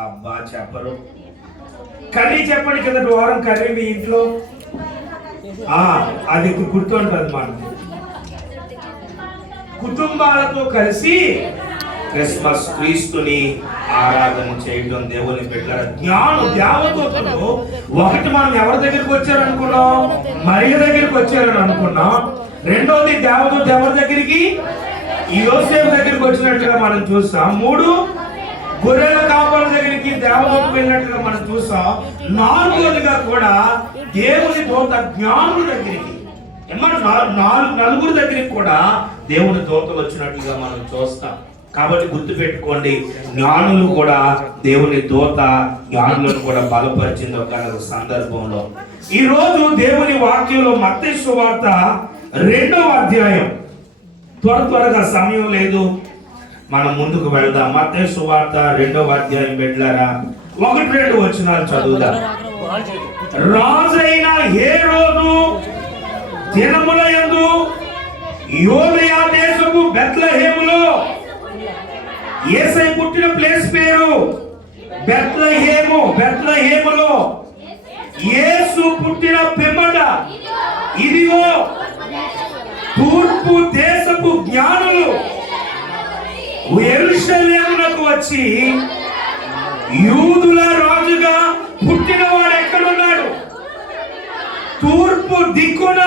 అబ్బా చెప్పరు. కర్రీ చెప్పండి, కిందటి వారం కర్రీ మీ ఇంట్లో అది గుర్తుంటుంది. మనకి కుటుంబాలతో కలిసి క్రిస్మస్ క్రీస్తుని ఆరాధన చేయడం దేవుని బిడ్డల దేవదూతలు. ఒకటి మనం ఎవరి దగ్గరికి వచ్చారనుకున్నాం? మరియ దగ్గరికి వచ్చారని అనుకున్నాం. రెండోది దేవదూత ఎవరి దగ్గరికి? యోసేపు దగ్గరికి వచ్చినట్టుగా మనం చూస్తాం. 3 గొర్రెల కాపల దగ్గరికి దేవదూత వెళ్ళినట్టుగా మనం చూసాం. 4వదిగా కూడా దేవుని దూత జ్ఞానుల దగ్గరికి, నలుగురు దగ్గరికి కూడా దేవుని దూతలు వచ్చినట్లుగా మనం చూస్తాం. కాబట్టి గుర్తు పెట్టుకోండి, జ్ఞానులు కూడా దేవుని దూత జ్ఞానులను కూడా బలపరిచింది ఒక సందర్భంలో. ఈ రోజు దేవుని వాక్యంలో మత్తయి సువార్త 2వ అధ్యాయం, త్వరగా సమయం లేదు, మనం ముందుకు వెళ్దాం. మత్తయి సువార్త 2వ అధ్యాయం బిడ్డలారా 1-2 వచనాలు చదువుదాం. రాజైన హేరోదు దినములయందు యూదయ దేశపు బెత్లెహేములో, యేసయ్య పుట్టిన ప్లేస్ పేరు బెత్లెహేములో యేసు పుట్టిన పిమ్మట ఇదిగో తూర్పు దేశపు జ్ఞానులు యెరూషలేమునకు వచ్చి, యూదుల రాజుగా పుట్టినవాడు ఎక్కడున్నాడు? తూర్పు దిక్కున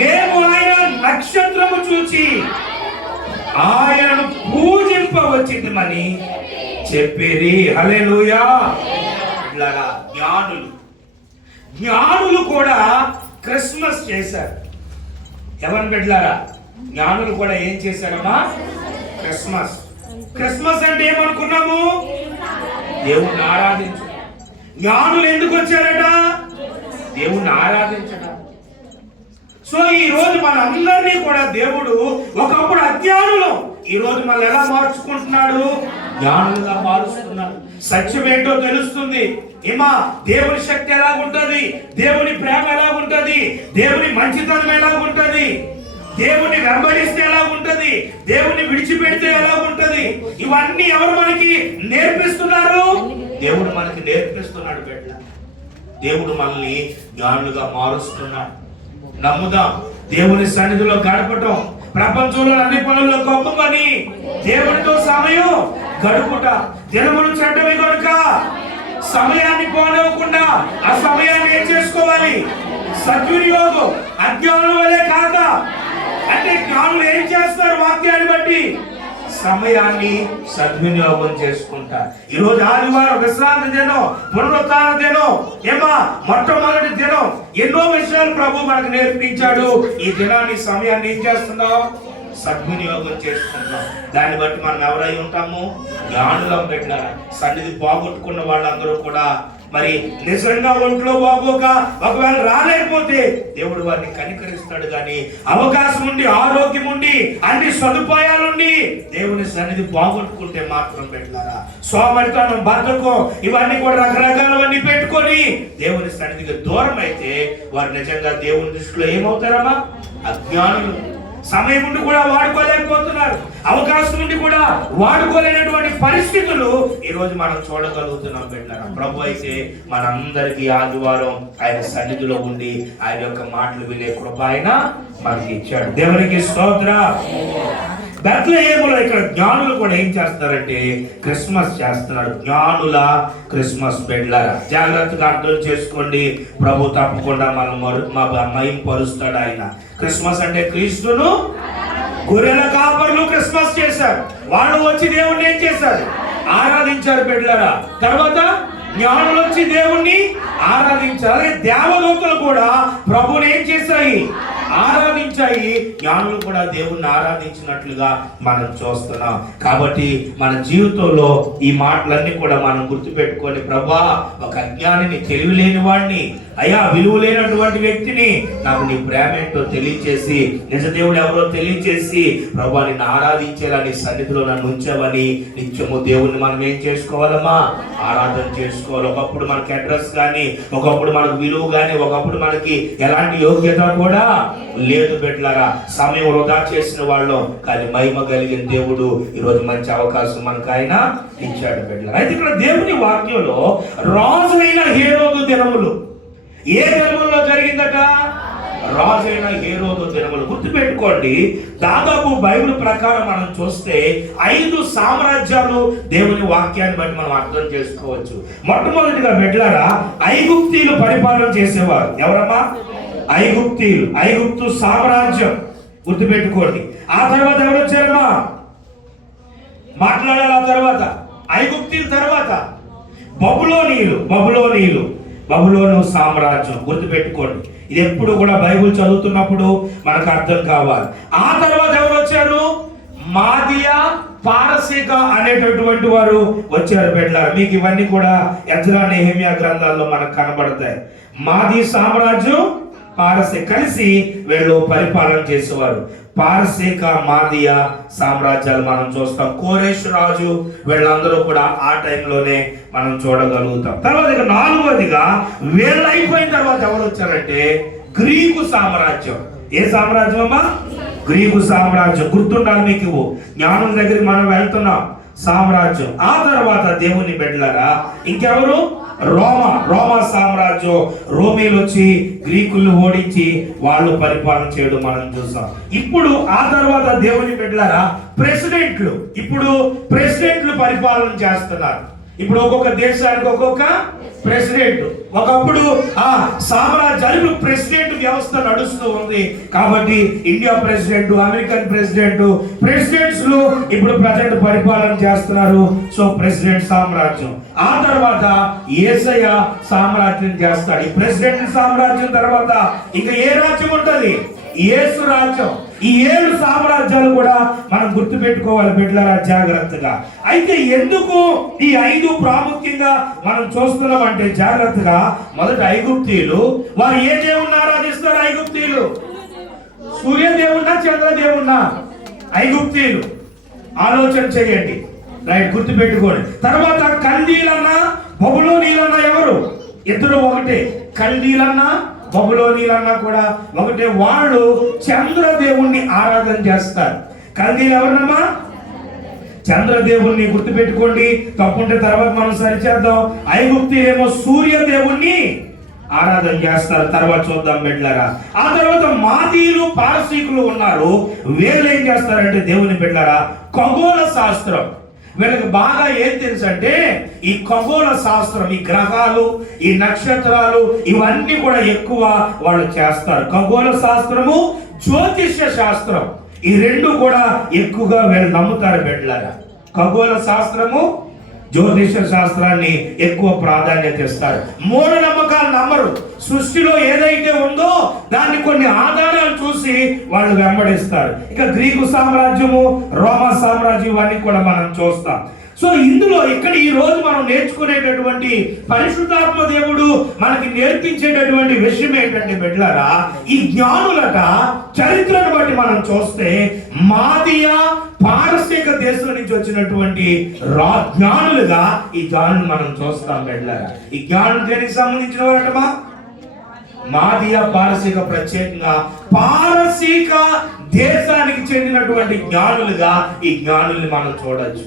మేము ఆయన నక్షత్రము చూచి ఆయనను పూజింపవచ్చిమని చెప్పేది. హల్లెలూయా. జ్ఞానులు కూడా క్రిస్మస్ చేశారు. ఎవరిని బిడ్డలారా? జ్ఞానులు కూడా ఏం చేశారమ్మా? క్రిస్మస్ అంటే ఏమనుకున్నాము? దేవుణ్ణి ఆరాధించడం. జ్ఞానులు ఎందుకు వచ్చారట? దేవుణ్ణి ఆరాధించడం. సో ఈ రోజు మనందరినీ కూడా దేవుడు, ఒకప్పుడు అజ్ఞానులు, ఈ రోజు మనం ఎలా మార్చుకుంటున్నాడు? జ్ఞానులుగా మారుస్తున్నాడు. సత్యం ఏంటో తెలుస్తుంది. ఏమా దేవుని శక్తి ఎలా ఉంటది, దేవుని ప్రేమ ఎలా ఉంటది, దేవుని మంచితనం ఎలా ఉంటది, దేవుని వెంబడిస్తే ఎలా ఉంటది, దేవుని విడిచిపెడితే ఎలా ఉంటది, ఇవన్నీ ఎవరు మనకి నేర్పిస్తున్నారు? దేవుడు మనకి నేర్పిస్తున్నాడు బిడ్డ. దేవుడు మనల్ని జ్ఞానులుగా మారుస్తున్నాడు. నమ్ముదాం. దేవుని సన్నిధిలో గడపటం ప్రపంచంలో అన్ని పనుల్లో గొప్ప పని. దేవుడితో సమయం గడుపుట. దినములు చెడ్డవి కనుక సమయాన్ని పోనివ్వకుండా ఆ సమయాన్ని ఏం చేసుకోవాలి? సద్వినియోగం. అజ్ఞానుల వలె కాక, అంటే జ్ఞానులు ఏం చేస్తారు? వాక్యాన్ని బట్టి సమయాన్ని సద్వినియోగం చేసుకుంటారు. ఈరోజు ఆదివారం విశ్రాంతి దినం, పునరుత్థాన దినం, మొట్టమొదటి దినం. ఎన్నో విషయాలు ప్రభు మనకు నేర్పించాడు. ఈ దినాన్ని, సమయాన్ని ఏం చేస్తున్నాం? సద్వినియోగం చేసుకుంటాం. దాన్ని బట్టి మనం ఎవరై ఉంటాము? జ్ఞానులం పెట్టారు. సన్నిధి పోగొట్టుకున్న వాళ్ళందరూ కూడా మరి నిజంగా ఒంట్లో బాగోక ఒకవేళ రాలేకపోతే దేవుడు వారిని కనికరిస్తాడు. కానీ అవకాశం ఉండి, ఆరోగ్యం ఉండి, అన్ని సదుపాయాలుండి దేవుని సన్నిధి బాగొట్టుకుంటే మాత్రం పెట్టారా, సోమరితనం, బద్ధకం, ఇవన్నీ కూడా రకరకాలవన్నీ పెట్టుకొని దేవుని సన్నిధికి దూరం అయితే వారు నిజంగా దేవుని దృష్టిలో ఏమవుతారమ్మా? అజ్ఞానులు. సమయం ఉండి కూడా వాడుకోలేకపోతున్నారు. అవకాశం ఉండి కూడా వాడుకోలేనటువంటి పరిస్థితులు ఈ రోజు మనం చూడగలుగుతున్నాం బిడ్డలారా. ప్రభు అయితే మనందరికీ ఆదివారం ఆయన సన్నిధిలో ఉండి ఆయన యొక్క మాటలు వినే కృప ఆయన మనకి ఇచ్చాడు. దేవునికి స్తోత్రం. బెత్లెహేములో ఇక్కడ జ్ఞానులు కూడా ఏం చేస్తారంటే క్రిస్మస్ చేస్తున్నారు. జ్ఞానుల క్రిస్మస్ బిడ్డలారా, జాగ్రత్తగా అర్థం చేసుకోండి. ప్రభు తప్పకుండా మనం పరుస్తాడు ఆయన. క్రిస్మస్ అంటే క్రీస్తును గొర్రెల కాపరులు క్రిస్మస్ చేశారు. వాళ్ళు వచ్చి దేవుణ్ణి ఏం చేశారు? ఆరాధించారు బిడ్డలారా. తర్వాత జ్ఞానులు వచ్చి దేవుణ్ణి ఆరాధించారు. దేవదూతలు కూడా ప్రభువుని ఏం చేశాయి? ఆరాధించాయి. జ్ఞానులు కూడా దేవుణ్ణి ఆరాధించినట్లుగా మనం చూస్తున్నాం. కాబట్టి మన జీవితంలో ఈ మాటలన్నీ కూడా మనం గుర్తుపెట్టుకొని, ప్రభా ఒక అజ్ఞానిని, తెలివిలేని వాడిని, అయ్యా విలువ లేనటువంటి వ్యక్తిని నాకు నీ ప్రేమ ఏంటో తెలియచేసి, నిజ దేవుడు ఎవరో తెలియచేసి, ప్రభా నిన్ను ఆరాధించేలా నీ సన్నిధిలో నన్ను ఉంచావని నిత్యము దేవుణ్ణి మనం ఏం చేసుకోవాలమ్మా? ఆరాధన చేసుకోవాలి. ఒకప్పుడు మనకి అడ్రస్ కానీ, ఒకప్పుడు మనకు విలువ కానీ, ఒకప్పుడు మనకి ఎలాంటి యోగ్యత కూడా లేదు బిడ్డలారా. సమయం వృధా చేసిన వాళ్ళం, కానీ మహిమ కలిగిన దేవుడు ఈరోజు మంచి అవకాశం మనకు ఆయన ఇచ్చాడు బిడ్డలారా. అయితే ఇక్కడ దేవుని వాక్యంలో రాజైన హేరోదు దినములు, ఏ దినముల్లో జరిగిందట? రాజైన హేరోదు దినములు. గుర్తుపెట్టుకోండి, దాదాపు బైబిల్ ప్రకారం మనం చూస్తే 5 సామ్రాజ్యాలు దేవుని వాక్యాన్ని బట్టి మనం అర్థం చేసుకోవచ్చు. మొట్టమొదటిగా బిడ్డలారా, ఐగుప్తీయులు పరిపాలన చేసేవారు. ఎవరమ్మా? ఐగుప్తీయులు, ఐగుప్తు సామ్రాజ్యం. గుర్తుపెట్టుకోండి. ఆ తర్వాత ఎవరు వచ్చారమ్మా? మాట్లాడాలి. ఆ తర్వాత ఐగుప్తీయుల తర్వాత బబులోనీయులు, బబులోను సామ్రాజ్యం. గుర్తుపెట్టుకోండి, ఇది ఎప్పుడు కూడా బైబిల్ చదువుతున్నప్పుడు మనకు అర్థం కావాలి. ఆ తర్వాత ఎవరు వచ్చారు? మాదియా, పారసీక అనేటటువంటి వారు వచ్చారు బిడ్డలారా. మీకు ఇవన్నీ కూడా ఎజ్రా, నెహెమియా గ్రంథాల్లో మనకు కనబడతాయి. మాది సామ్రాజ్యం, పారసీక కలిసి వీళ్ళు పరిపాలన చేసేవారు. పారసీక, మాదియా సామ్రాజ్యాలు మనం చూస్తాం. కోరేష్ రాజు, వీళ్ళందరూ కూడా ఆ టైంలోనే మనం చూడగలుగుతాం. తర్వాత ఇక 4వదిగా వీళ్ళు అయిపోయిన తర్వాత ఎవరు వచ్చారంటే గ్రీకు సామ్రాజ్యం. ఏ సామ్రాజ్యం అమ్మా? గ్రీకు సామ్రాజ్యం. గుర్తుండాలి మీకు, జ్ఞానం దగ్గరికి మనం వెళ్తున్నాం. సామ్రాజ్యం. ఆ తర్వాత దేవుని బిడ్డలారా ఇంకెవరు? రోమా సామ్రాజ్యం. రోమీలు వచ్చి గ్రీకులు ఓడించి వాళ్ళు పరిపాలన చేయడం మనం చూసాం. ఇప్పుడు ఆ తర్వాత దేవుని బిడ్డలారా ప్రెసిడెంట్లు. ఇప్పుడు ప్రెసిడెంట్లు పరిపాలన చేస్తున్నారు. ఇప్పుడు ఒక్కొక్క దేశానికి ఒక్కొక్క ప్రెసిడెంట్. ఒకప్పుడు ఆ సామ్రాజ్యాలు ప్రెసిడెంట్ వ్యవస్థ నడుస్తూ ఉంది కాబట్టి ఇండియా ప్రెసిడెంట్, అమెరికన్ ప్రెసిడెంట్స్ లో ఇప్పుడు ప్రజెంట్ పరిపాలన చేస్తున్నారు. సో ప్రెసిడెంట్ సామ్రాజ్యం. ఆ తర్వాత యేసయ్య సామ్రాజ్యం చేస్తాడు. ఈ ప్రెసిడెంట్ సామ్రాజ్యం తర్వాత ఇంకా ఏ రాజ్యం ఉంటది? యేసు రాజ్యం. ఈ 7 సామ్రాజ్యాలు కూడా మనం గుర్తు పెట్టుకోవాలి బిడ్డలారా జాగ్రత్తగా. అయితే ఎందుకు ఈ 5 ప్రాముఖ్యంగా మనం చూస్తున్నాం అంటే జాగ్రత్తగా, మొదట ఐగుప్తీయులు, వారు ఏ దేవుణ్ణి ఆరాధిస్తారు? ఐగుప్తీయులు సూర్యదేవున్నా చంద్రదేవున్నా? ఐగుప్తీయులు. ఆలోచన చేయండి, రైట్, గుర్తు పెట్టుకోండి. తర్వాత కల్దీలన్నా బబులోనీలన్నా ఎవరు? ఇద్దరు ఒకటే. కల్దీలన్నా బబులోనీలన్నా కూడా ఒకటే. వాళ్ళు చంద్రదేవుణ్ణి ఆరాధన చేస్తారు. కల్దీలు ఎవరినమ్మా? చంద్రదేవుణ్ణి. గుర్తుపెట్టుకోండి, తప్పుంటే తర్వాత మనం సరిచేద్దాం. ఐగుప్తీయులేమో సూర్యదేవుణ్ణి ఆరాధన చేస్తారు. తర్వాత చూద్దాం బిడ్డలారా. ఆ తర్వాత మాదీలు, పారసీకులు ఉన్నారు. వీళ్ళు ఏం చేస్తారంటే దేవుని బిడ్డలారా ఖగోళ శాస్త్రం. వీళ్ళకి బాగా ఏం తెలుసు అంటే ఈ ఖగోళ శాస్త్రం, ఈ గ్రహాలు, ఈ నక్షత్రాలు, ఇవన్నీ కూడా ఎక్కువ వాళ్ళు చేస్తారు. ఖగోళ శాస్త్రము, జ్యోతిష్య శాస్త్రం, ఈ 2 కూడా ఎక్కువగా వీళ్ళు నమ్ముతారు బిడ్డలారా. ఖగోళ శాస్త్రము, జ్యోతిష శాస్త్రాన్ని ఎక్కువ ప్రాధాన్యత ఇస్తారు. మూఢ నమ్మకాలు నమ్మరు. సృష్టిలో ఏదైతే ఉందో దాన్ని కొన్ని ఆధారాలు చూసి వాళ్ళు వెంబడిస్తారు. ఇక గ్రీకు సామ్రాజ్యము, రోమా సామ్రాజ్యం ఇవన్నీ కూడా మనం చూస్తాం. సో ఇందులో ఇక్కడ ఈ రోజు మనం నేర్చుకునేటటువంటి పరిశుద్ధాత్మ దేవుడు మనకి నేర్పించేటటువంటి విషయం ఏంటంటే బిడ్డలారా, ఈ జ్ఞానులట చరిత్రను బట్టి మనం చూస్తే మాదియా, పారసీక దేశం నుంచి వచ్చినటువంటి జ్ఞానులుగా ఈ జ్ఞానులు మనం చూస్తాం బిడ్డలారా. ఈ జ్ఞానులు దేనికి సంబంధించిన వారటమా? మాదియా, పారసీక, ప్రత్యేకంగా పారసీక దేశానికి చెందినటువంటి జ్ఞానులుగా ఈ జ్ఞానుల్ని మనం చూడొచ్చు.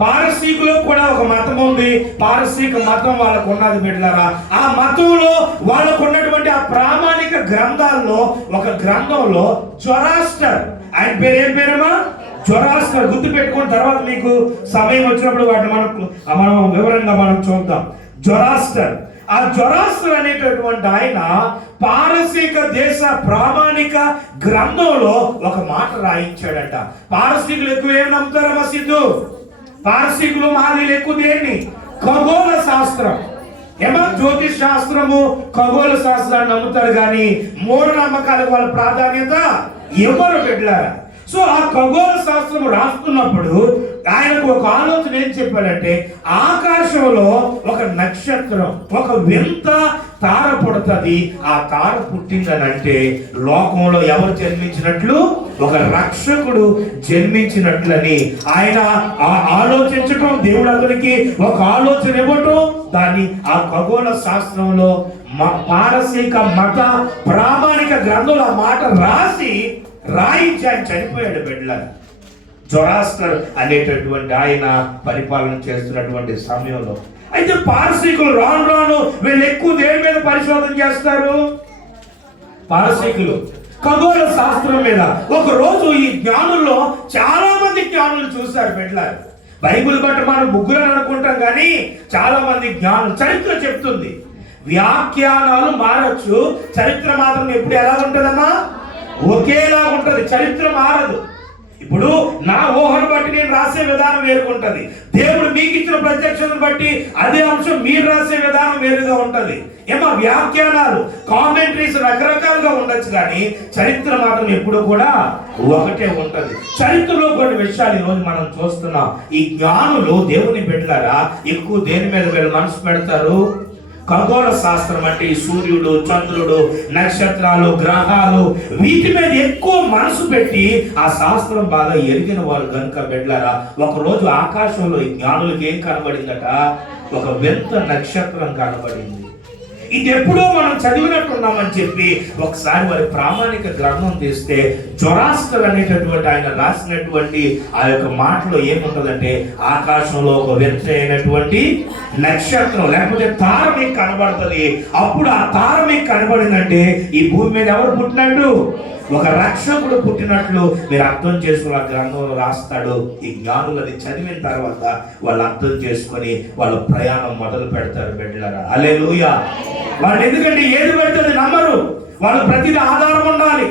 పారసీకులో కూడా ఒక మతం ఉంది. పారసీక మతం వాళ్ళకు ఉన్నది బిడ్డలారా. ఆ మతంలో వాళ్ళకు ఉన్నటువంటి ఆ ప్రామాణిక గ్రంథాల్లో ఒక గ్రంథంలో జొరాస్టర్, ఆయన పేరు ఏం పేరమ్మా? జొరాస్టర్. గుర్తు పెట్టుకున్న తర్వాత మీకు సమయం వచ్చినప్పుడు వాటిని మనం వివరంగా మనం చూద్దాం. జొరాస్టర్. ఆ జొరాస్టర్ అనేటటువంటి ఆయన పారసీక దేశ ప్రామాణిక గ్రంథంలో ఒక మాట రాయించాడట. పారసీకులు ఎక్కువ ఏం నమ్ముతారమ్మా సిద్ధు? పారసీకులు, మాదీలు ఎక్కువ దేన్ని? ఖగోళ శాస్త్రం. ఏమో జ్యోతిష్ శాస్త్రము, ఖగోళ శాస్త్రాన్ని నమ్ముతారు కానీ మూఢ నమ్మకాలకు వాళ్ళ ప్రాధాన్యత ఇవ్వరు బిడ్డలారా. సో ఆ ఖగోళ శాస్త్రం రాస్తున్నప్పుడు ఆయనకు ఒక ఆలోచన ఏం చెప్పాడంటే, ఆకాశంలో ఒక నక్షత్రం, ఒక వింత తార పుడుతుంది. ఆ తార పుట్టిందనంటే లోకంలో ఎవరు జన్మించినట్లు? ఒక రక్షకుడు జన్మించినట్లని ఆయన ఆలోచించటం, దేవుడు అతనికి ఒక ఆలోచన ఇవ్వటం, దాన్ని ఆ ఖగోళ శాస్త్రంలో పారసీక మత ప్రామాణిక గ్రంథంలో ఆ మాట రాయించి ఆయన చనిపోయాడు బిడ్డల. జొరాస్టర్ అనేటటువంటి ఆయన పరిపాలన చేస్తున్నటువంటి సమయంలో. అయితే పారసీకులు రాను వీళ్ళు ఎక్కువ దేని మీద పరిశోధన చేస్తారు? పారసీకులు ఖగోళ శాస్త్రం మీద. ఒక రోజు ఈ జ్ఞానుల్లో చాలా మంది జ్ఞానులు చూశారు బిడ్డల. బైబిల్ బట్టి మనం ముగ్గురని అనుకుంటాం, కానీ చాలా మంది జ్ఞానులు, చరిత్ర చెప్తుంది వ్యాఖ్యానాలు మారచ్చు, చరిత్ర మాత్రం ఎప్పుడు ఎలా ఉంటుందమ్మా? ఒకేలా ఉంటది, చరిత్ర మారదు. ఇప్పుడు నా ఊహను బట్టి నేను రాసే విధానం వేరుకుంటది, దేవుడు మీకు ఇచ్చిన ప్రత్యక్షతను బట్టి అదే అంశం మీరు రాసే విధానం వేరుగా ఉంటది. ఏమో వ్యాఖ్యానాలు, కామెంటరీస్ రకరకాలుగా ఉండొచ్చు, కానీ చరిత్ర మాత్రం ఎప్పుడు కూడా ఒకటే ఉంటది. చరిత్రలో కొన్ని విషయాలు ఈరోజు మనం చూస్తున్నాం. ఈ జ్ఞానులు దేవుని బిడ్డలారా ఎక్కువ దేని మీద వీళ్ళు మనసు పెడతారు? ఖగోళ శాస్త్రం అంటే ఈ సూర్యుడు, చంద్రుడు, నక్షత్రాలు, గ్రహాలు, వీటి మీద ఎక్కువ మనసు పెట్టి ఆ శాస్త్రం బాగా ఎరిగిన వారు కనుక బిడ్డలారా, ఒకరోజు ఆకాశంలో ఈ జ్ఞానులకి ఏం కనబడిందట? ఒక వింత నక్షత్రం కనబడింది. ఇది ఎప్పుడో మనం చదివినట్టున్నామని చెప్పి ఒకసారి వారి ప్రామాణిక గ్రంథం తీస్తే జొరాస్టర్ అనేటటువంటి ఆయన రాసినటువంటి ఆ యొక్క మాటలో ఏముంటదంటే, ఆకాశంలో ఒక వింత అయినటువంటి నక్షత్రం లేకపోతే తార మీకు కనబడుతుంది. అప్పుడు ఆ తార మీకు కనబడిందంటే ఈ భూమి మీద ఎవరు పుట్టినట్టు? ఒక రక్షకుడు పుట్టినట్లు మీరు అర్థం చేసుకుని ఆ గ్రంథంలో రాస్తాడు. ఈ జ్ఞానులు అది చదివిన తర్వాత వాళ్ళు అర్థం చేసుకొని వాళ్ళ ప్రయాణం మొదలు పెడతారు బిడ్డలారా. హల్లెలూయా. వాళ్ళు ఎందుకంటే ఏది పడితే నమ్మరు, వాళ్ళు ప్రతిదీ ఆధారం ఉండాలి.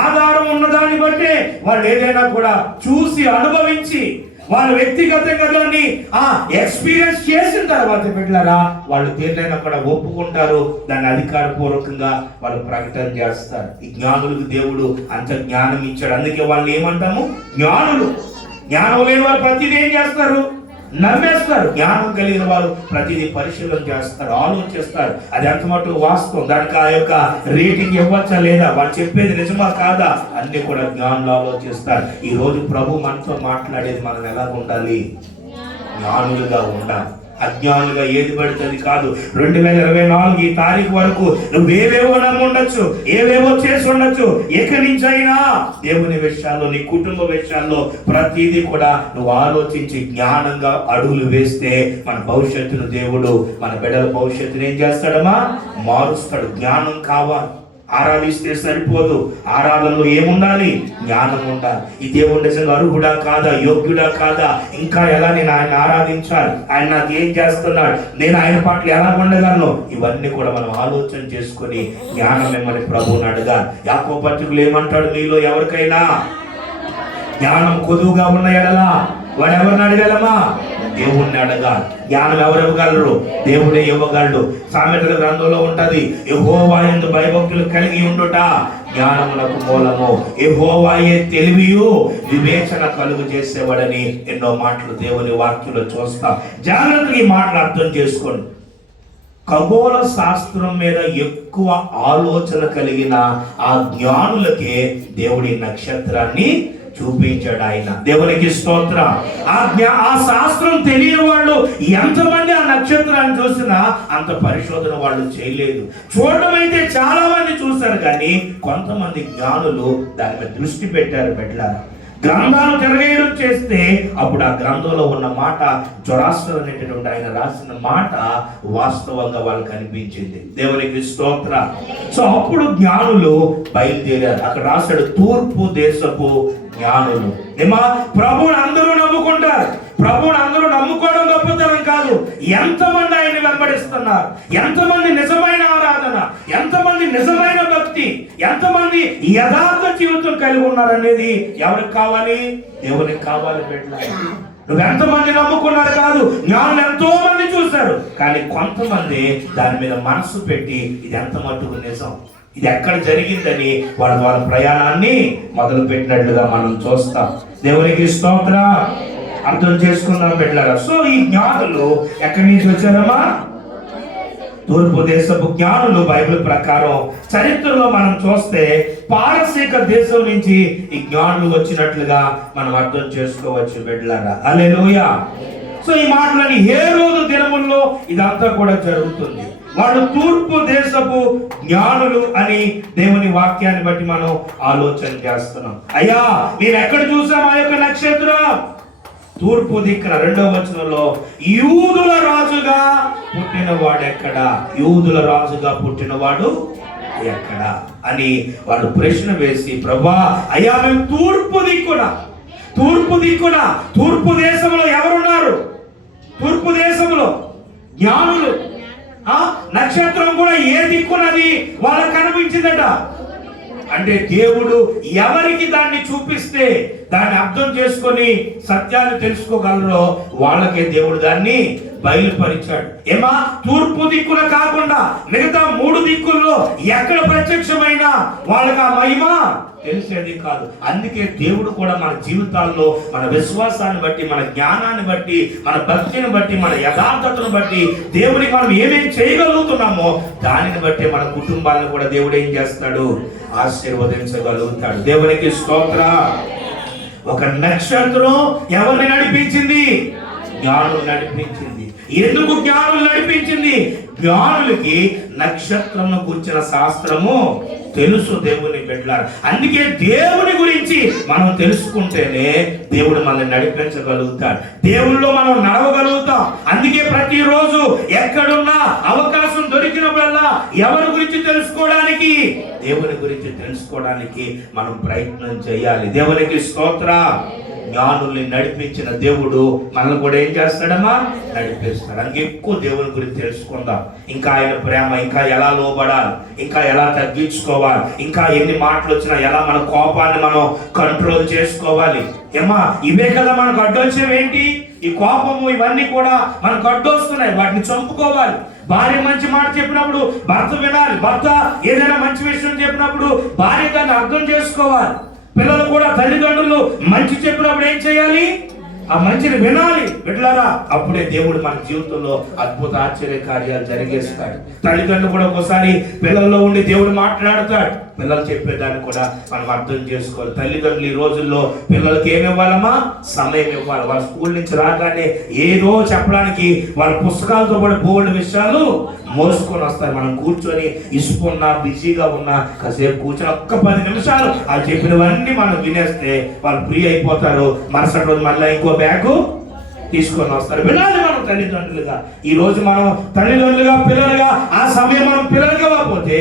ఆధారం ఉన్నదాన్ని బట్టే వాళ్ళు ఏదైనా కూడా చూసి అనుభవించి వాళ్ళు వ్యక్తిగతంగా దాన్ని ఎక్స్పీరియన్స్ చేసిన తర్వాత బిడ్డలారా వాళ్ళు దేన్నైనా కూడా ఒప్పుకుంటారు, దాన్ని అధికారపూర్వకంగా వాళ్ళు ప్రకటన చేస్తారు. ఈ జ్ఞానులకు దేవుడు అంత జ్ఞానం ఇచ్చాడు. అందుకే వాళ్ళు ఏమంటాము? జ్ఞానులు. జ్ఞానం లేని వాళ్ళు ప్రతిదీ ఏం చేస్తారు? నమ్మేస్తారు. జ్ఞానం కలిగిన వారు ప్రతిదీ పరిశీలన చేస్తారు, ఆలోచిస్తారు. అది ఎంత మటుకు వాస్తవం, దానికి ఆ యొక్క రేటింగ్ ఇవ్వచ్చా లేదా, వాళ్ళు చెప్పేది నిజమా కాదా, అన్ని కూడా జ్ఞానులు ఆలోచిస్తారు. ఈ రోజు ప్రభు మనతో మాట్లాడేది మనం ఎలా ఉండాలి? జ్ఞానులుగా ఉండాలి, అజ్ఞానులుగా ఏది పడుతుంది కాదు. 2024 ఈ తారీఖు వరకు నువ్వేవేవో నమ్ముండొచ్చు, ఏవేవో చేసి ఉండొచ్చు. ఎక్కడి నుంచి అయినా దేవుని విషయాల్లో, నీ కుటుంబ విషయాల్లో ప్రతిదీ కూడా నువ్వు ఆలోచించి జ్ఞానంగా అడుగులు వేస్తే మన భవిష్యత్తును దేవుడు, మన బిడ్డల భవిష్యత్తును ఏం చేస్తాడమ్మా? మారుస్తాడు. జ్ఞానం కావాలి. ఆరాధిస్తే సరిపోదు, ఆరాధనలో ఏముండాలి? జ్ఞానం ఉండాలి. ఈ దేవుడు నిజంగా అర్హుడా కాదా, యోగ్యుడా కాదా, ఇంకా ఎలా నేను ఆయన ఆరాధించాలి, ఆయన నాకు ఏం చేస్తున్నాడు, నేను ఆయన పట్ల ఎలా ఉండగలను, ఇవన్నీ కూడా మనం ఆలోచన చేసుకొని జ్ఞానం మిమ్మల్ని ప్రభువుని అడగాలి. యాకోబు పత్రికలో ఏమంటాడు? మీలో ఎవరికైనా జ్ఞానం కొదువుగా ఉన్న ఎడల వాడు ఎవరిని అడగాలమ్మా? దేవుణ్ణి అడగాలి. జ్ఞానం ఎవరు ఇవ్వగలరు? దేవుడే ఇవ్వగలడు. సామెతల గ్రంథంలో ఉంటది, యెహోవా యందు భయభక్తులు కలిగి ఉండుట జ్ఞానమునకు మూలము, యెహోవాయే తెలివియు వివేచన కలుగు చేసేవాడని ఎన్నో మాటలు దేవుని వాక్యంలో చూస్తాం. జాగ్రత్తగా ఈ మాటలు అర్థం చేసుకోండి. ఖగోళ శాస్త్రం మీద ఎక్కువ ఆలోచన కలిగిన ఆ జ్ఞానులకే దేవుడి నక్షత్రాన్ని చూపించాడు ఆయన. దేవునికి స్తోత్రం. ఆ శాస్త్రం తెలియని వాళ్ళు ఎంతమంది ఆ నక్షత్రాన్ని చూసినా అంత పరిశోధన వాళ్ళు చేయలేదు. చూడడం అయితే చాలా మంది చూశారు, కానీ కొంతమంది జ్ఞానులు దాని మీద దృష్టి పెట్టారు. బిడ్డలారా, గ్రంథాలు తిరగేయడం చేస్తే అప్పుడు ఆ గ్రంథంలో ఉన్న మాట, జొరాస్టర్ అనేటటువంటి ఆయన రాసిన మాట వాస్తవంగా వాళ్ళకి అనిపించింది. దేవునికి స్తోత్ర. సో అప్పుడు జ్ఞానులు బయలుదేరారు. అక్కడ రాశాడు, తూర్పు దేశపు జ్ఞానులు. ఏమా, ప్రభువుని అందరూ నమ్ముకుంటారు. ప్రభువుని అందరూ నమ్ముకోవడం గొప్పతనం కాదు, ఎంతమంది ఆయన్ని వెంబడిస్తున్నారు, ఎంతమంది నిజమైన ఆరాధన, ఎంతమంది నిజమైన భక్తి, ఎంతమంది యథార్థ జీవితం కలిగి ఉన్నారు అనేది ఎవరికి కావాలి? దేవునికి కావాలి. బిడ్డలారా, నువ్వు ఎంతమంది నమ్ముకున్నారు కాదు, జ్ఞానులు ఎంతో మంది చూశారు, కానీ కొంతమంది దాని మీద మనసు పెట్టి ఇది ఎంత మట్టుకు నిజం, ఇది ఎక్కడ జరిగిందని వాళ్ళ ప్రయాణాన్ని మొదలు పెట్టినట్లుగా మనం చూస్తాం. దేవునికి స్తోత్రం. అర్థం చేసుకుందాం బిడ్డలారా. సో ఈ జ్ఞానులు ఎక్కడి నుంచి వచ్చారమ్మా? తూర్పు దేశపు జ్ఞానులు. బైబిల్ ప్రకారం చరిత్రలో మనం చూస్తే పారసీక దేశం నుంచి ఈ జ్ఞానులు వచ్చినట్లుగా మనం అర్థం చేసుకోవచ్చు బిడ్డలారా. హల్లెలూయా. సో ఈ మాటలని హేరోదు దినముల్లో ఇదంతా కూడా జరుగుతుంది. వాళ్ళు తూర్పు దేశపు జ్ఞానులు అని దేవుని వాక్యాన్ని బట్టి మనం ఆలోచన చేస్తున్నాం. అయ్యా మేము ఎక్కడ చూసాం ఆ యొక్క నక్షత్రం? తూర్పు దిక్కున 2వ వచనంలో యూదుల రాజుగా పుట్టినవాడు ఎక్కడ? యూదుల రాజుగా పుట్టినవాడు ఎక్కడ అని వాళ్ళు ప్రశ్న వేసి, ప్రభా అయ్యా మేము తూర్పు దిక్కున తూర్పు దేశంలో ఎవరున్నారు? తూర్పు దేశంలో జ్ఞానులు. నక్షత్రం కూడా ఏ దిక్కున్నది వాళ్ళకు కనిపించిందట. అంటే దేవుడు ఎవరికి దాన్ని చూపిస్తే దాన్ని అర్థం చేసుకొని సత్యాన్ని తెలుసుకోగలరో వాళ్ళకే దేవుడు దాన్ని బయలుపరిచాడు. ఏమా తూర్పు దిక్కున కాకుండా మిగతా 3 దిక్కుల్లో ఎక్కడ ప్రత్యక్షమైనా వాళ్ళకి ఆ మహిమ తెలిసేది కాదు. అందుకే దేవుడు కూడా మన జీవితాల్లో మన విశ్వాసాన్ని బట్టి, మన జ్ఞానాన్ని బట్టి, మన భక్తిని బట్టి, మన యథార్థతను బట్టి దేవుడికి మనం ఏమేమి చేయగలుగుతున్నామో దానిని బట్టి మన కుటుంబాలను కూడా దేవుడు ఏం చేస్తాడు? ఆశీర్వదించగలుగుతాడు. దేవునికి స్తోత్రం. ఒక నక్షత్రం ఎవరిని నడిపించింది? జ్ఞానులు నడిపించింది. ఎందుకు జ్ఞానులు నడిపించింది? జ్ఞానులకి నక్షత్రం గురించిన శాస్త్రము తెలుసు. దేవుని బిడ్డలారా, అందుకే దేవుని గురించి మనం తెలుసుకుంటేనే దేవుడు మనల్ని నడిపించగలుగుతాడు. దేవుళ్ళో మనం నడవగలుగుతాం. అందుకే ప్రతిరోజు ఎక్కడున్నా అవకాశం దొరికినప్పుడల్లా ఎవరి గురించి తెలుసుకోవడానికి, దేవుని గురించి తెలుసుకోవడానికి మనం ప్రయత్నం చేయాలి. దేవునికి స్తోత్రం. జ్ఞానుల్ని నడిపించిన దేవుడు మనల్ని కూడా ఏం చేస్తాడమ్మా? నడిపిస్తాడు. అందుకే ఎక్కువ దేవుని గురించి తెలుసుకుందాం. ఇంకా ఆయన ప్రేమ, ఇంకా ఎలా లోబడాలి, ఇంకా ఎలా తగ్గించుకోవాలి, ఇంకా ఎన్ని మాటలు వచ్చినా ఎలా మన కోపాన్ని మనం కంట్రోల్ చేసుకోవాలి. ఏమా ఇవే కదా మనకు అడ్డొచ్చేవేంటి? ఈ కోపము ఇవన్నీ కూడా మనకు అడ్డొస్తున్నాయి. వాటిని చంపుకోవాలి. భార్య మంచి మాట చెప్పినప్పుడు భర్త వినాలి. భర్త ఏదైనా మంచి విషయం చెప్పినప్పుడు భార్య దాన్ని అర్థం చేసుకోవాలి. పిల్లలు కూడా తల్లిదండ్రులు మంచి చెప్పినప్పుడు ఏం చేయాలి? ఆ మంచిని వినాలి. బిడ్డలారా, అప్పుడే దేవుడు మన జీవితంలో అద్భుత ఆశ్చర్య కార్యాలు జరిగేస్తాడు. తల్లిదండ్రులు కూడా ఒకసారి పిల్లల్లో ఉండి దేవుడు మాట్లాడతాడు. పిల్లలు చెప్పేదాన్ని కూడా మనం అర్థం చేసుకోవాలి. తల్లిదండ్రులు ఈ రోజుల్లో పిల్లలకి ఏమి ఇవ్వాలమ్మా? సమయం ఇవ్వాలి. వాళ్ళ స్కూల్ నుంచి రాగానే ఏదో చెప్పడానికి వాళ్ళ పుస్తకాలతో కూడా బోల్డ్ విషయాలు మోసుకొని వస్తారు. మనం కూర్చొని ఇసుకున్నా బిజీగా ఉన్నా కాసేపు కూర్చొని ఒక్క 10 నిమిషాలు ఆ చెప్పినవన్నీ మనం వినేస్తే వాళ్ళు ఫ్రీ అయిపోతారు. మరుసటి రోజు మళ్ళీ ఇంకో బ్యాగు తీసుకొని వస్తారు. వినాలి మనం తల్లిదండ్రులుగా. ఈ రోజు మనం తల్లిదండ్రులుగా పిల్లలుగా ఆ సమయం మనం పిల్లలుగా పోతే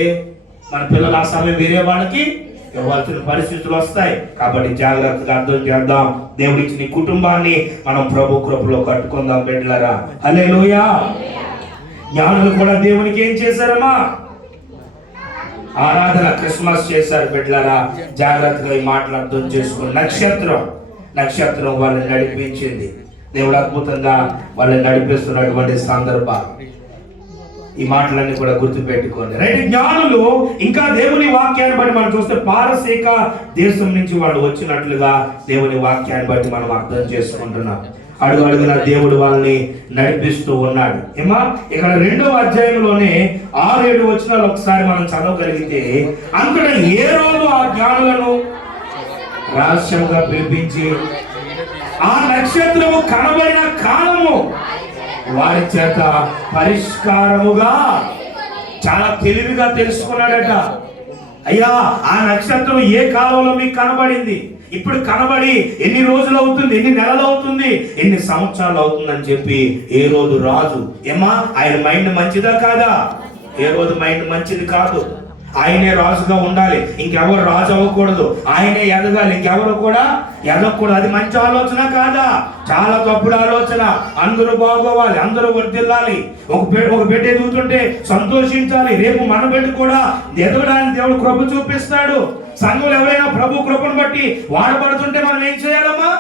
మన పిల్లలు ఆ సమయం వేరే వాళ్ళకి ఇవ్వాల్సిన పరిస్థితులు వస్తాయి. కాబట్టి జాగ్రత్తగా అర్థం చేద్దాం. దేవుడి ఇచ్చిన కుటుంబాన్ని మనం ప్రభు కృపలో కట్టుకుందాం బిడ్డలారా. హల్లెలూయా. జ్ఞానులు కూడా దేవునికి ఏం చేశారమ్మా? ఆరాధన, క్రిస్మస్ చేశారు బిడ్డలారా. జాగ్రత్తగా ఈ మాటలు అర్థం చేసుకుని నక్షత్రం వాళ్ళని నడిపించింది. దేవుడు అద్భుతంగా వాళ్ళని నడిపిస్తున్నటువంటి సందర్భాలు ఈ మాటలన్నీ కూడా గుర్తు పెట్టుకోండి. రైట్. జ్ఞానులు ఇంకా దేవుని వాక్యాన్ని బట్టి మనం చూస్తే పారసీక దేశం నుంచి వాళ్ళు వచ్చినట్లుగా దేవుని వాక్యాన్ని బట్టి మనం అర్థం చేసుకుంటున్నాం. అడుగున దేవుడు వాళ్ళని నడిపిస్తూ ఉన్నాడు. ఏమా ఇక్కడ 2వ అధ్యాయంలోనే 6-7 వచనాలు ఒకసారి మనం చదవగలిగితే, అంతటా హేరోదు ఆ జ్ఞానులను రహస్యంగా పిలిపించి ఆ నక్షత్రము కనబడిన కాలము వారి చేత పరిష్కారముగా చాలా తెలివిగా తెలుసుకున్నాడట. అయ్యా ఆ నక్షత్రం ఏ కాలంలో మీకు కనబడింది? ఇప్పుడు కనబడి ఎన్ని రోజులు అవుతుంది, ఎన్ని నెలలు అవుతుంది, ఎన్ని సంవత్సరాలు అవుతుందని చెప్పి హేరోదు రాజు. ఏమా ఆయన మైండ్ మంచిదా కాదా? హేరోదు మైండ్ మంచిది కాదు. ఆయనే రాజుగా ఉండాలి, ఇంకెవరు రాజు అవ్వకూడదు. ఆయనే ఎదగాలి, ఇంకెవరు కూడా ఎదగకూడదు. అది మంచి ఆలోచన కాదా? చాలా తప్పుడు ఆలోచన. అందరూ బాగోవాలి, అందరూ వర్ధిల్లాలి. ఒక బిడ్డ ఎదుగుతుంటే సంతోషించాలి. రేపు మన బిడ్డ కూడా ఎదగడానికి దేవుడు కృప చూపిస్తాడు. సంఘంలో ఎవరైనా ప్రభు కృపను బట్టి వాడబడుతుంటే మనం ఏం చేయాలమ్మా?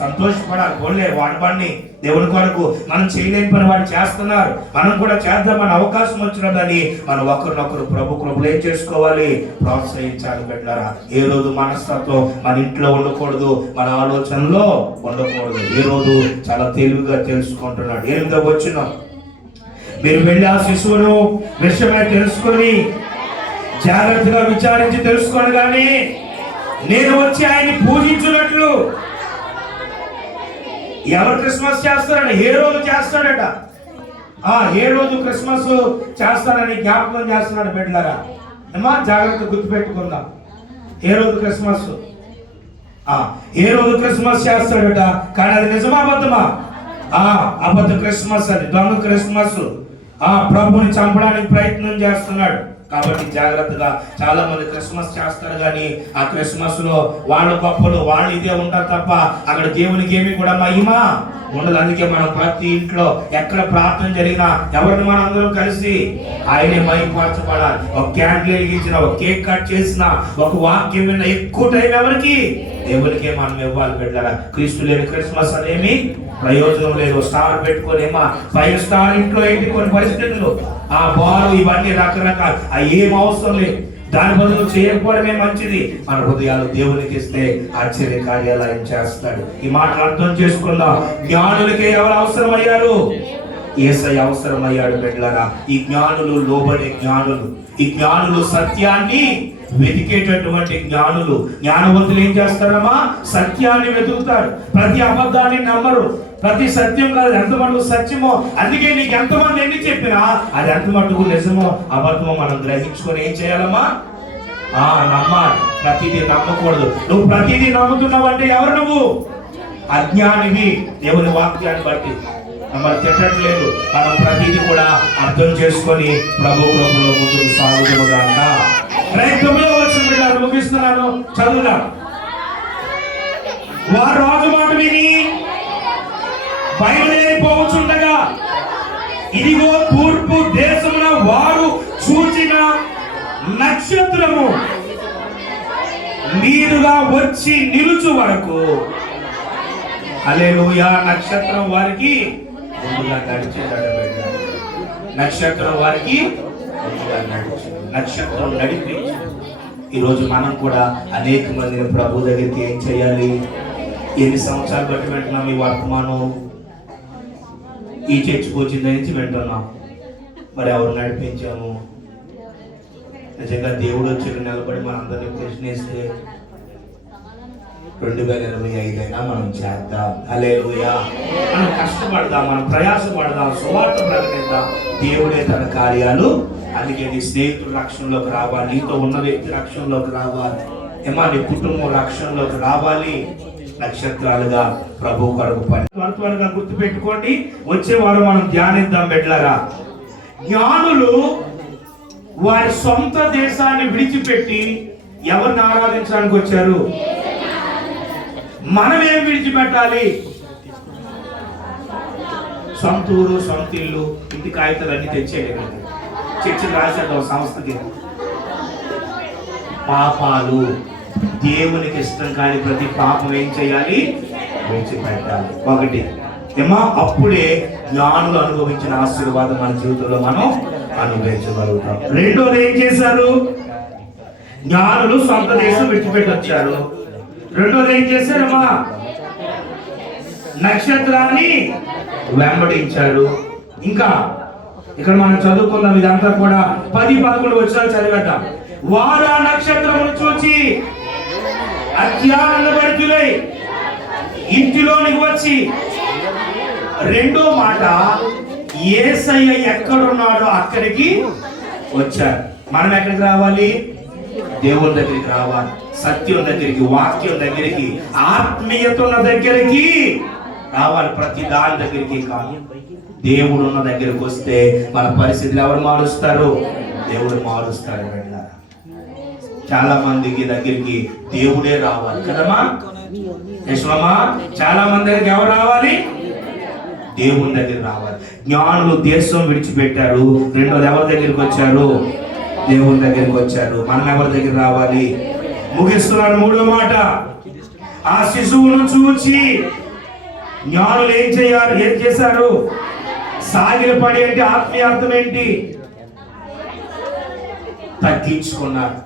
సంతోషపడాలి. పోలే వాడి పని దేవుని కొరకు మనం చేయలేని పని వాడు చేస్తున్నారు, మనం కూడా చేద్దామని అవకాశం వచ్చినదని మనం ఒకరినొకరు ప్రభు కృపలు ఏం చేసుకోవాలి, ప్రోత్సహించాలి. పెట్టారా ఏ రోజు మనస్తత్వం మన ఇంట్లో ఉండకూడదు, మన ఆలోచనలో ఉండకూడదు. ఏ రోజు చాలా తెలివిగా తెలుసుకుంటున్నాడు. 8వ వచనం, మీరు వెళ్ళి ఆ శిశువును విషయమై తెలుసుకొని జాగ్రత్తగా విచారించి తెలుసుకోండి, కానీ నేను వచ్చి ఆయన్ని పూజించున్నట్లు. ఎవరు క్రిస్మస్ చేస్తారని ఏ రోజు చేస్తాడట, ఏ రోజు క్రిస్మస్ చేస్తారని జ్ఞాపకం చేస్తున్నాడు. బిడ్డలారా ఏమా జాగ్రత్త గుర్తుపెట్టుకుందాం. ఏ రోజు క్రిస్మస్, ఏ రోజు క్రిస్మస్ చేస్తాడట, కానీ అది నిజమా అబద్ధమా? అబద్ధ క్రిస్మస్, అది దొంగ క్రిస్మస్. ప్రభుని చంపడానికి ప్రయత్నం చేస్తున్నాడు. కాబట్టి జాగ్రత్తగా. చాలా మంది క్రిస్మస్ చేస్తారు, కానీ ఆ క్రిస్మస్ లో వాళ్ళ గొప్పలు వాళ్ళు ఇదే ఉంటారు తప్ప అక్కడ దేవునికి ఏమి కూడా మహిమ ఉండదు. అందుకే మనం ప్రతి ఇంట్లో ఎక్కడ ప్రార్థన జరిగినా ఎవరిని మనం అందరం కలిసి ఆయనే మహిమపరచబడాలి. ఒక క్యాండిల్ వెలిగించిన, ఒక కేక్ కట్ చేసిన, ఒక వాక్యం విన్న ఎక్కువ టైం ఎవరికి? దేవునికే మనం ఇవ్వాలి. పెట్టారా క్రీస్తు లేని క్రిస్మస్ అనేమి ప్రయోజనం లేదు. స్టార్ పెట్టుకోనేమా 5 స్టార్ ఇంట్లో ఏంటి కొన్ని పరిస్థితులు, బాలు ఇవన్నీ రకరకాల ఏం అవసరం లేదు. దాని బదులు చేయకపోవడమే మంచిది. మన హృదయాలు దేవునికి ఇస్తే ఆశ్చర్య కార్యాలు ఆయన చేస్తాడు. ఈ మాటలు అర్థం చేసుకుందాం. జ్ఞానులకే ఎవరు అవసరం అయ్యారు? యేసయ్య అవసరం అయ్యాడు. బిడ్డలారా ఈ జ్ఞానులు లోబడే జ్ఞానులు, ఈ జ్ఞానులు సత్యాన్ని వెతికేటటువంటి జ్ఞానులు. జ్ఞానవంతులు ఏం చేస్తారమ్మా? సత్యాన్ని వెతుకుతారు. ప్రతి అబద్ధాన్ని నమ్మరు. ప్రతి సత్యం కాదు, ఎంత మటుకు సత్యమో. అందుకే నీకు ఎంతమంది ఎన్ని చెప్పినా అది ఎంత మటుకు నిజమో అబద్ధమో మనం గ్రహించుకొని ఏం చేయాలమ్మా? నమ్మాలి. ప్రతిదీ నమ్మకూడదు. నువ్వు ప్రతిదీ నమ్ముతున్నావంటే ఎవరు? నువ్వు అజ్ఞానివి. దేవుని వాక్యాన్ని బట్టి మమ్మల్ని తిట్టట్లేదు. మనం ప్రతిదీ కూడా అర్థం చేసుకొని ప్రభు కృపలో ముందుకు సాగుతుందంట. 9వ వచనం ముగిస్తున్నాను, చదువుదా. వారు రాజు మాట విని బయలుదేరిపోవచ్చుండగా ఇదిగో తూర్పు దేశమున వారు చూచిన నక్షత్రము మీదుగా వచ్చి నిలుచు వరకు, హల్లెలూయా, నక్షత్రం వారికి ముందుగా నడిచేదట. నక్షత్రం వారికి ముందుగా నడిచి, నక్షత్రం నడిపించి. ఈరోజు మనం కూడా అనేక మందిని ప్రభు దగ్గరికి ఏం చేయాలి? ఎన్ని సంవత్సరాలు బట్టి వింటున్నాం ఈ వర్తమానం? ఈ చర్చికి వచ్చిన నుంచి వింటున్నాం. మరి ఎవరు నడిపించాము? నిజంగా దేవుడు వచ్చి నిలబడి మనందరినీ ప్రశ్నిస్తే 2025 అయినా మనం చేద్దాం. హల్లెలూయా. మనం కష్టపడదాం, మనం ప్రయాసపడదాం, సువార్త ప్రకటిద్దాం. దేవుడే తన కార్యాలు. అందుకే నీ స్నేహితుడు రక్షణలోకి రావాలి, నీతో ఉన్న వ్యక్తి రక్షణలోకి రావాలి, నీ కుటుంబం రక్షణలోకి రావాలి. నక్షత్రాలుగా ప్రభు కొరకు పని త్వరగా గుర్తు పెట్టుకోండి. వచ్చే వారం మనం ధ్యానిద్దాం. బిడ్డలారా జ్ఞానులు వారి సొంత దేశాన్ని విడిచిపెట్టి ఎవరిని ఆరాధించడానికి వచ్చారు? మనం ఏం విడిచిపెట్టాలి? సొంత ఊరు, సొంత ఇల్లు, ఇంటి కాగితాలు అన్ని తెచ్చేయండి. చర్చలు రాశాడు సంస్థకి. పాపాలు, దేవునికి ఇష్టం కాని ప్రతి పాపం ఏం చేయాలి? విడిచిపెట్టాలి. ఒకటి అప్పుడే జ్ఞానులు అనుభవించిన ఆశీర్వాదం మన జీవితంలో మనం అనుభవించగలుగుతాం. రెండోది ఏం చేశారు? జ్ఞానులు సొంత దేశం విడిచిపెట్టి వచ్చారు. రెండోది ఏం చేశారమ్మా? నక్షత్రాన్ని వెంబడించారు. ఇంకా ఇక్కడ మనం చదువుకున్నాం, ఇదంతా కూడా 10-11 వచనాలు చదివేద్దాం. వారు ఆ నక్షత్రమును చూచి అత్యానందభరితులై ఇంటిలోనికి వచ్చి, రెండో మాట, యేసయ్య ఎక్కడున్నాడో అక్కడికి వచ్చారు. మనం ఎక్కడికి రావాలి? దేవుని దగ్గరికి రావాలి. సత్యం దగ్గరికి, వాక్యం దగ్గరికి, ఆత్మీయత ఉన్న దగ్గరికి రావాలి. ప్రతి దాని దగ్గరికి కాదు, దేవుడు ఉన్న దగ్గరికి వస్తే మన పరిస్థితులు ఎవరు మారుస్తారు? దేవుడు మారుస్తాడు. చాలా మందికి దగ్గరికి దేవుడే రావాలి కదమ్మా, యశ్వమా. చాలా మంది దగ్గరికి ఎవరు రావాలి? దేవుని దగ్గర రావాలి. జ్ఞానులు దేశం విడిచిపెట్టారు. రెండోది ఎవరి దగ్గరికి వచ్చారు? దేవుని దగ్గరికి వచ్చారు. మనం ఎవరి దగ్గర రావాలి? ముగిస్తున్నాడు. మూడో మాట, ఆ శిశువును చూచి జ్ఞానులు ఏం చేశారు? సాగిలపడి అంటే ఆత్మీయ అర్థం ఏంటి? తగ్గించుకున్నారు.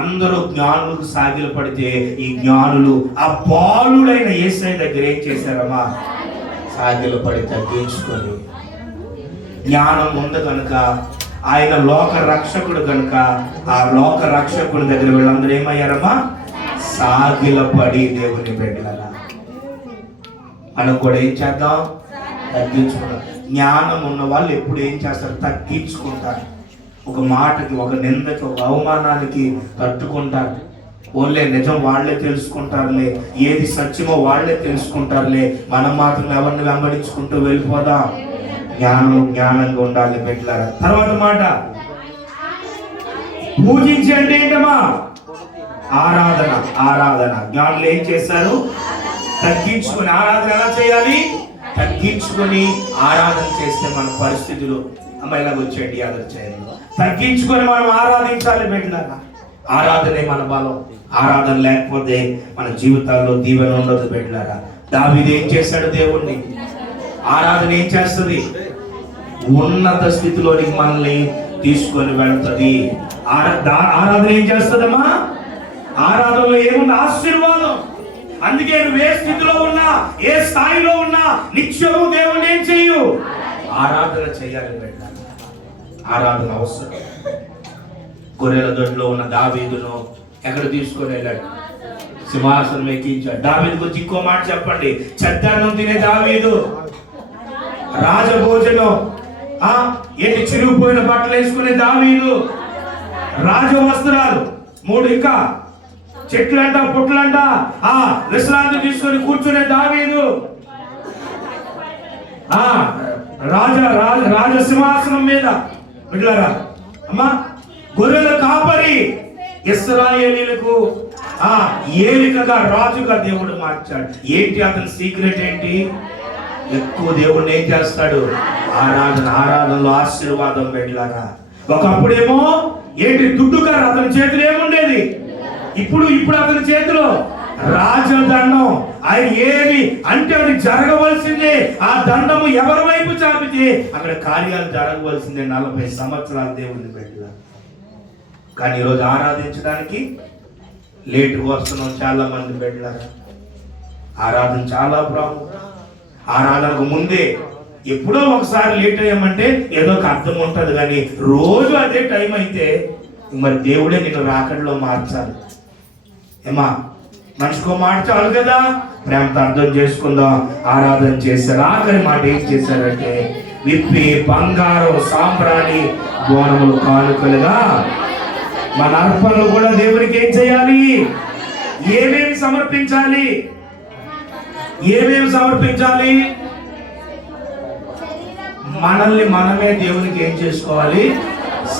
అందరూ జ్ఞానులకు సాగిల పడితే ఈ జ్ఞానులు ఆ బాలుడైన యేసయ్య దగ్గర ఏం చేశారమ్మా? సాగిల పడి తగ్గించుకొని, జ్ఞానం ఉంది కనుక, ఆయన లోక రక్షకుడు కనుక, ఆ లోక రక్షకుడి దగ్గర వీళ్ళందరూ ఏమయ్యారమ్మా? సాగిల పడి దేవుని బిడ్డలారా. మనం కూడా ఏం చేద్దాం? తగ్గించుకుంటాం. జ్ఞానం ఉన్న వాళ్ళు ఎప్పుడు ఏం చేస్తారు? తగ్గించుకుంటారు. ఒక మాటకి, ఒక నిందకి, ఒక అవమానానికి తట్టుకుంటారు. ఓన్లే నిజం వాళ్ళే తెలుసుకుంటారులే, ఏది సత్యమో వాళ్ళే తెలుసుకుంటారులే, మనం మాత్రం ఎవరిని వెంబడించుకుంటూ వెళ్ళిపోదాం. జ్ఞానంగా ఉండాలి బిడ్డలారా. తర్వాత మాట, పూజించి అంటే ఏంటమ్మా? ఆరాధన. ఆరాధన. జ్ఞానులు ఏం చేశారు? తగ్గించుకొని. ఆరాధన ఎలా చేయాలి? తగ్గించుకొని ఆరాధన చేస్తే మన పరిస్థితులు అమ్మాయిలాగా వచ్చేయండి. ఆరాధన చేయాలి, తగ్గించుకొని మనం ఆరాధించాలి బిడ్డలారా. ఆరాధనే మన బలం. ఆరాధన లేకపోతే మన జీవితాల్లో దీవెన ఉండదు బిడ్డలారా. దావీదు ఏం చేశాడు? దేవుణ్ణి. ఆరాధన ఏం చేస్తుంది? ఉన్నత స్థితిలోనికి మనల్ని తీసుకొని వెళ్తుంది. ఆరాధన ఏం చేస్తుందమ్మా? ఆరాధనలో ఏముంది? ఆశీర్వాదం. అందుకే నువ్వు ఏ స్థితిలో ఉన్నా, ఏ స్థాయిలో ఉన్నా, నిత్యము దేవుణ్ణి ఏం చెయ్యు? ఆరాధన చేయాలి బిడ్డ. ఆరాధన అవసరం. గొర్రెల దొడ్లో ఉన్న దావీదును ఎక్కడ తీసుకొని వెళ్ళాడు? సింహాసనం ఎక్కించాడు. దావీదు గురించి ఇంకో మాట చెప్పండి. చెద్దన్నం తినే దావీదు, రాజభోజనం, ఏంటి చిరిగిపోయిన బట్టలు వేసుకునే దావీదు, రాజవస్త్రాలు 3, ఇంకా చెట్లంట పుట్లంట, విశ్రాంతి తీసుకొని కూర్చునే దావీదు, రాజసింహాసనం మీద బిడ్డలారా. అమ్మా, గొర్రెల కాపరి, ఇశ్రాయేలీయులకు ఏలికగా, రాజుగా దేవుడు మార్చాడు. ఏంటి అతని సీక్రెట్ ఏంటి? ఎక్కువ దేవుడిని ఏం చేస్తాడు? ఆరాధన. ఆరాధనలో ఆశీర్వాదం బిడ్డలారా. ఒకప్పుడేమో ఏంటి? దుడ్డుగారు అతని చేతిలో ఏముండేది? ఇప్పుడు అతని చేతిలో రాజదండం. ఆయన ఏమి అంటే అది జరగవలసిందే. ఆ దండము ఎవరి వైపు చాపితే అక్కడ కార్యాలు జరగవలసిందే. 40 సంవత్సరాలు దేవుడిని బిడ్డలారా. కానీ ఈరోజు ఆరాధించడానికి లేటుగా వస్తున్నాం చాలా మంది బిడ్డలారా. ఆరాధన చాలా ప్రాముఖ్యం. ఆరాధనకు ముందే ఎప్పుడో ఒకసారి లేట్ అయ్యామంటే ఏదో ఒక అర్థం ఉంటుంది, కానీ రోజు అదే టైం అయితే మరి దేవుడే నిన్ను రాకడలో మార్చాలి. ఏమా, మనిషికో మాట చాలు కదా. ప్రేమతో అర్థం చేసుకుందాం. ఆరాధన చేశారు. ఆఖరి మాట ఏం చేశారంటే, విప్పి బంగారం సాంబ్రాణి బోనములు కానుకలుగా మన అర్పణలు కూడా దేవునికి ఏం చేయాలి? ఏమేమి సమర్పించాలి? ఏమేమి సమర్పించాలి? మనల్ని మనమే దేవునికి ఏం చేసుకోవాలి?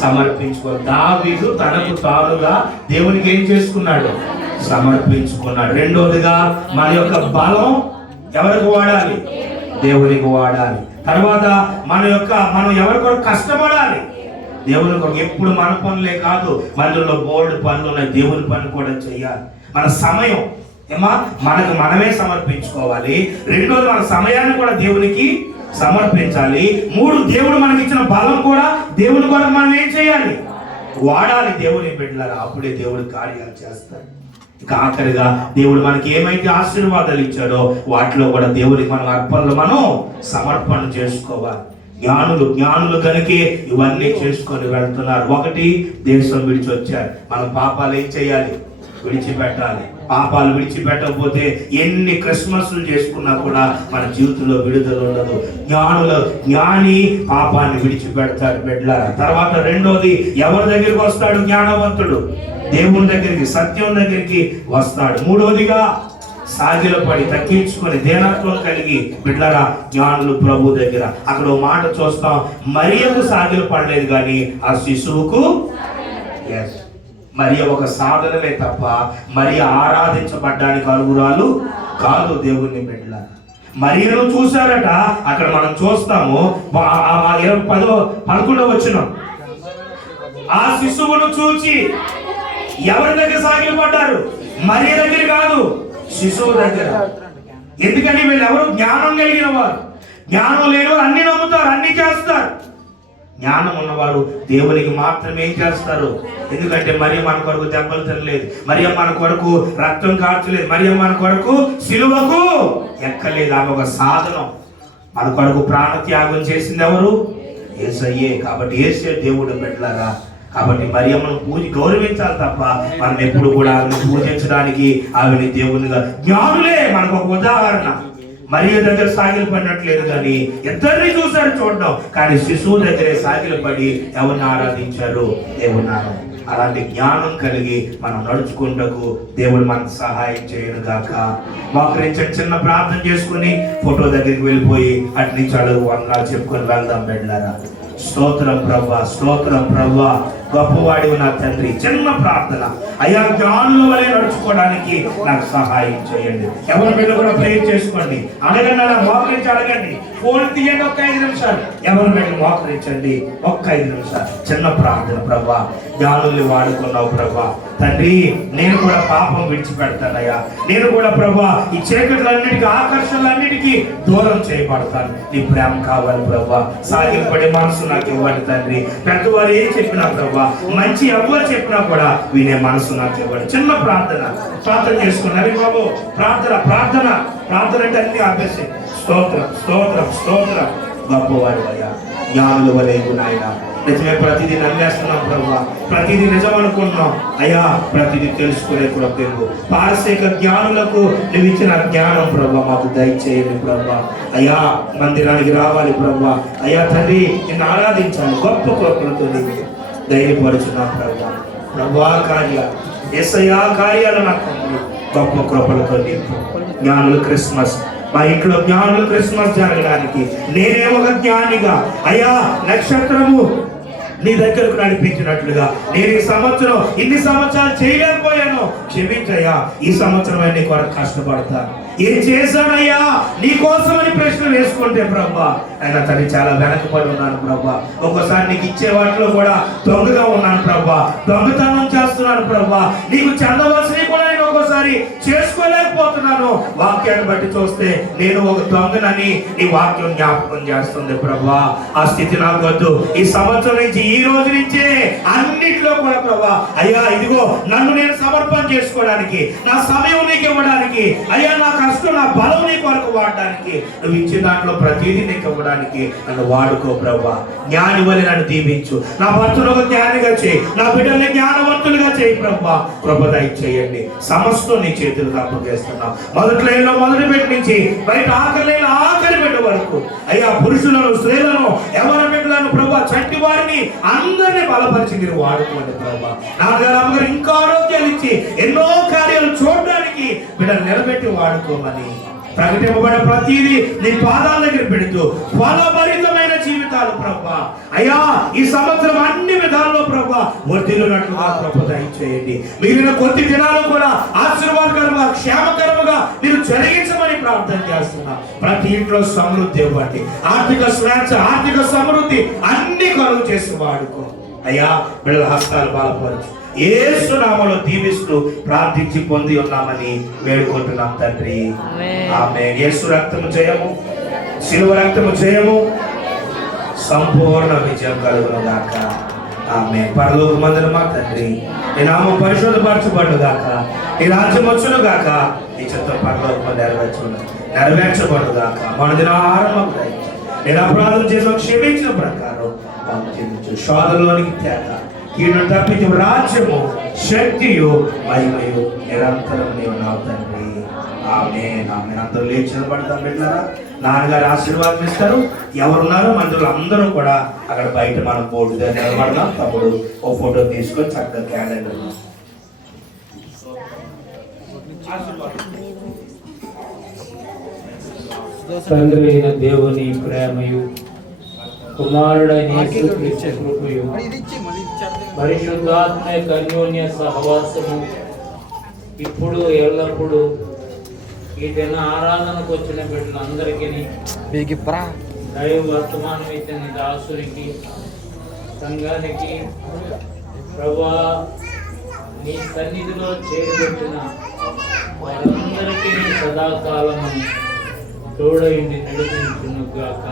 సమర్పించుకోవాలి. దావీదు తనకు తానుగా దేవునికి ఏం చేసుకున్నాడు? సమర్పించుకున్నాడు. రెండోదిగా మన యొక్క బలం ఎవరికి వాడాలి? దేవునికి వాడాలి. తర్వాత మనం ఎవరి కొరకు కష్టపడాలి? దేవుని కొరకు. ఎప్పుడు మన పనులే కాదు, మనలో బోల్డ్ పనులు ఉన్నాయి. దేవుని పని కూడా చేయాలి. మన సమయం మనకు మనమే సమర్పించుకోవాలి. రెండోది, మన సమయాన్ని కూడా దేవునికి సమర్పించాలి. 3, దేవుడు మనకి ఇచ్చిన బలం కూడా దేవుని కొరకు మనం ఏం చేయాలి? వాడాలి దేవుని బిడ్డలారా. అప్పుడే దేవుడి కార్యాలు చేస్తాడు. ఇక ఆఖరిగా దేవుడు మనకి ఏమైతే ఆశీర్వాదాలు ఇచ్చాడో వాటిలో కూడా దేవుడికి మనం అర్పణలు మనం సమర్పణ చేసుకోవాలి. జ్ఞానులు కనుకే ఇవన్నీ చేసుకొని వెళ్తున్నారు. 1, దేశం విడిచి వచ్చారు. మన పాపాలు ఏం చేయాలి? విడిచిపెట్టాలి. పాపాలు విడిచిపెట్టకపోతే ఎన్ని క్రిస్మస్లు చేసుకున్నా కూడా మన జీవితంలో విడుదల ఉండదు. జ్ఞాని పాపాన్ని విడిచిపెడతాడు బిడ్డలారా. తర్వాత రెండోది, ఎవరి దగ్గరికి వస్తాడు? జ్ఞానవంతుడు దేవుని దగ్గరికి, సత్యం దగ్గరికి వస్తాడు. మూడోదిగా, సాగిలపడి తగ్గించుకొని దేనత్వం కలిగి బిడ్డలారా జ్ఞానులు ప్రభు దగ్గర. అక్కడ ఓ మాట చూస్తాం, మరియకు సాగిల పడలేదు కానీ ఆ శిశువుకు. మరియ ఒక సాధనమే తప్ప మరియ ఆరాధించబడ్డానికి అర్హురాలు కాదు దేవుని బిడ్డలారా. మరియను చూశారట. అక్కడ మనం చూస్తాము 11వ వచనం, ఆ శిశువును చూచి ఎవరి దగ్గర సాగిలపడ్డారు? మరియ దగ్గర కాదు, శిశువు దగ్గర. ఎందుకంటే వీళ్ళు ఎవరు జ్ఞానం కలిగిన వారు. జ్ఞానం లేని వారు అన్ని నమ్ముతారు, అన్ని చేస్తారు. జ్ఞానం ఉన్నవారు దేవునికి మాత్రమే ఏం చేస్తారు. ఎందుకంటే మరియ మన కొరకు దెబ్బలు తినలేదు, మరియ మన కొరకు రక్తం కార్చలేదు, మరియ మన కొరకు సిలువకు ఎక్కలేదు. ఆమె ఒక సాధనం. మన కొరకు ప్రాణ త్యాగం చేసింది ఎవరు? యేసయ్యే. కాబట్టి యేసే దేవుడు బిడ్డలారా. కాబట్టి మరియమ్మను గౌరవించాలి తప్ప మనం ఎప్పుడు కూడా ఆమెను పూజించడానికి, ఆమెని దేవునిగా. జ్ఞానులే మనకు ఒక ఉదాహరణ. మరియ దగ్గర సాగిలు పడినట్లేదు కానీ ఇద్దరిని చూశారు చూడడం, కానీ శిశువు దగ్గరే సాగిలు పడి ఎవరిని ఆరాధించారు? దేవున్నారు. అలాంటి జ్ఞానం కలిగి మనం నడుచుకుంటకు దేవుడు మనకు సహాయం చేయను గాక. మోకరించి చిన్న ప్రార్థన చేసుకుని ఫోటో దగ్గరికి వెళ్ళిపోయి అటు నుంచి అడుగు వందనాలు చెప్పుకొని వెళ్దాం బిడ్డలారా. స్తోత్రం ప్రభా, స్తోత్రం ప్రభా, గొప్పవాడివి నా తండ్రి. చిన్న ప్రార్థన. అయ్యా, జ్ఞానుల వలె నడుచుకోవడానికి నాకు సహాయం చేయండి. ఎవరి మీద కూడా ప్రేర్ చేసుకోండి, అడగండి, అలా మోకరించి అడగండి. ఫోన్ తీయండి, ఒక్క 5 నిమిషాలు. ఎవరి మీద మోకరించండి, ఒక్క 5 నిమిషాలు. చిన్న ప్రార్థన. ప్రభా, జ్ఞానుల్ని వాడుకున్నావు ప్రభా. తండ్రి, నేను కూడా పాపం విడిచిపెడతానయ్యా. నేను కూడా ప్రభా ఈ చీకట్లన్నిటికీ, ఆకర్షణలన్నిటికీ దూరం చేయబడతాను. నీ ప్రేమ కావాలి ప్రభా. సాగిపడే మనసు నాకు ఇవ్వండి తండ్రి. పెద్దవారు ఏం చెప్పినా ప్రభా, మంచి ఎవరు చెప్పినా కూడా వినే మనసు నాకు ఇవ్వండి. చిన్న ప్రార్థన. ప్రార్థన చేసుకున్నారు బాబు. ప్రార్థన ప్రార్థన ప్రార్థన అంటే అన్ని ఆపేసి స్తోత్రం స్తోత్రం స్తోత్రం. గొప్పవాడు అయ్యా, జ్ఞానుల వలె నాయన. నిజమే, ప్రతిదీ నమ్మేస్తున్నాం ప్రభా, ప్రతిదీ నిజం అనుకుంటున్నాం అయ్యా. ప్రతిదీ తెలుసుకునే కూడా తెలుగు పారసీక జ్ఞానులకు నువ్వు ఇచ్చిన జ్ఞానం ప్రభా మాకు దయచేయండి ప్రభా. అయ్యా, మందిరానికి రావాలి ప్రభా. అయ్యా తండ్రి, నిన్ను ఆరాధించాలి. గొప్ప కృపలతో నీవు ధైర్యపరుచున్నా ప్రభా. ప్రభా కార్యాలు, యేసయ్యా కార్యాలు నాకు గొప్ప కృపలతో నింపు. జ్ఞానులు క్రిస్మస్, మా ఇంట్లో జ్ఞానులు క్రిస్మస్ జరగడానికి నేనే ఒక జ్ఞానిగా అయ్యా, నక్షత్రము నీ దగ్గరకు నడిపించినట్లుగా నేను ఈ సంవత్సరం ఇన్ని సంవత్సరాలు చేయలేకపోయాను. క్షమించయ్యా, ఈ సంవత్సరం నీ కొరకు కష్టపడతాను. ఏం చేశానయ్యా నీ కోసమని ప్రశ్న వేసుకుంటే ప్రభా, అయినా తల్లి చాలా వెనకబడి ఉన్నాను ప్రభా. ఒక్కోసారి నీకు ఇచ్చే వాటిలో కూడా దొంగగా ఉన్నాను ప్రభా. దొంగతనం చేస్తున్నాను ప్రభా. నీకు చెందవలసినవి కూడా నేను ఒక్కోసారి చేసుకోలేకపోతున్నాను. వాక్యాన్ని బట్టి చూస్తే నేను ఒక దొంగనని నీ వాక్యం జ్ఞాపకం చేస్తుంది ప్రభా. ఆ స్థితి నాకు వద్దు. ఈ సంవత్సరం నుంచి, ఈ రోజు నుంచే అన్నిట్లో కూడా ప్రభా అయ్యా, ఇదిగో నన్ను నేను సమర్పణ చేసుకోవడానికి, నా సమయం నీకు ఇవ్వడానికి అయ్యా, నా కష్టం, నా బలం నీ కొరకు వాడడానికి, నువ్వు ఇచ్చిన దాంట్లో ప్రతిదీ నీకు ఇవ్వడానికి నన్ను వాడుకో ప్రభా. జ్ఞాని వలె నన్ను దీవించు. నా భర్తను ఒక జ్ఞానిగా చేయి, నా బిడ్డల్ని జ్ఞానవంతులుగా చేయి ప్రభా. కృప దయచేయండి. సమస్తం నీ చేతులకు అప్పగిస్తున్నాం. మొదటి లైన్లో మొదటి బిడ్డ నుంచి బయట ఆఖరి బిడ్డ వరకు అయ్యా, పురుషులను, స్త్రీలను, ఎవరి బిడ్డలను ప్రభా, చంటి వారిని అందరినీ బలపరిచి మీరు వాడుకోండి ప్రభా. నా దగ్గర ఇంకా ఆరోగ్యాలు ఇచ్చి ఎన్నో కార్యాలు చూడడానికి బిడ్డలు నిలబెట్టి వాడుకోమని ప్రకటింపబడే ప్రతిదీ నీ పాదాల దగ్గర పెడుతూ ఫలభరితమైన జీవితాలు ప్రభా అయ్యా, ఈ సంవత్సరం అన్ని విధాల్లో ప్రభా వర్ధిల్లునట్లుగా ప్రభు దయచేయండి. మిగిలిన కొద్ది దినాలు కూడా ఆశీర్వాదకరంగా, క్షేమకరముగా మీరు జరిగించమని ప్రార్థన చేస్తున్నా. ప్రతి ఇంట్లో సమృద్ధి ఇవ్వండి. ఆర్థిక స్వేచ్ఛ, ఆర్థిక సమృద్ధి అన్ని కలుగు చేసి వాడుకో అయ్యా. బిడ్డల హస్తాలు బలపరచు. యేసు నామములో దీవిస్తూ ప్రార్థించి పొంది ఉన్నామని వేడుకుంటున్నాం తండ్రి. ఆమేన్. యేసు రక్తము జయము, శిలువ రక్తము జయము, సంపూర్ణ విజయం కలుగును గాక. ఆమేన్. పరలోకమందున మా తండ్రి, నీ నామం పరిశుద్ధపరచబడును గాక. నీ రాజ్యం వచ్చును గాక. నీ చిత్తం పరలోకము నెరవేర్చబడును గాక. మన దిన ఆహారం మాకు దయచేయి. నేను అపరాధం చేసిన క్షమించిన ప్రకారం మాకు చెల్లించు. శోధనలోనికి తేక కీడును తప్పించు. రాజ్యము, శక్తియు, మహిమయు నిరంతరం నీవు నా తండ్రి. ఆమేన్. ఆమేన్. అందరూ లేచి నిలబడతాం బిడ్డలారా. నాన్నగారు ఆశీర్వాదం ఇస్తారు. ఎవరున్నారో మందులు అందరూ కూడా అక్కడ బయట మనం బోర్డు దగ్గర నిలబడదాం. తమ్ముడు ఓ ఫోటో తీసుకొని చక్కగా క్యాలెండర్ తండ్రి అయిన దేవుని ప్రేమయు, కుమారుడైన యేసుక్రీస్తు కృపయు, పరిశుద్ధాత్మ యొక్క అన్యోన్య సహవాసము ఇప్పుడు ఎల్లప్పుడూ ఈ దిన ఆరాధనకు వచ్చిన బిడ్డలందరికీ, దైవ వర్తమానం ఇచ్చిన దాసునికి, సంఘానికి, ప్రభా నీ సన్నిధిలో చేరుకొచ్చిన వారందరికీ సదాకాలము తోడైంది నడిపించును గాక.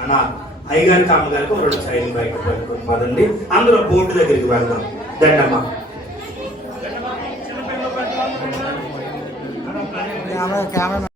అన్న అయ్యగారికి అమ్మగారికి 2 సైడ్లు బయట పెట్టుకుని పదండి. అందులో బోర్డు దగ్గరికి వెళ్దాం. దండమ్మ కెమెరా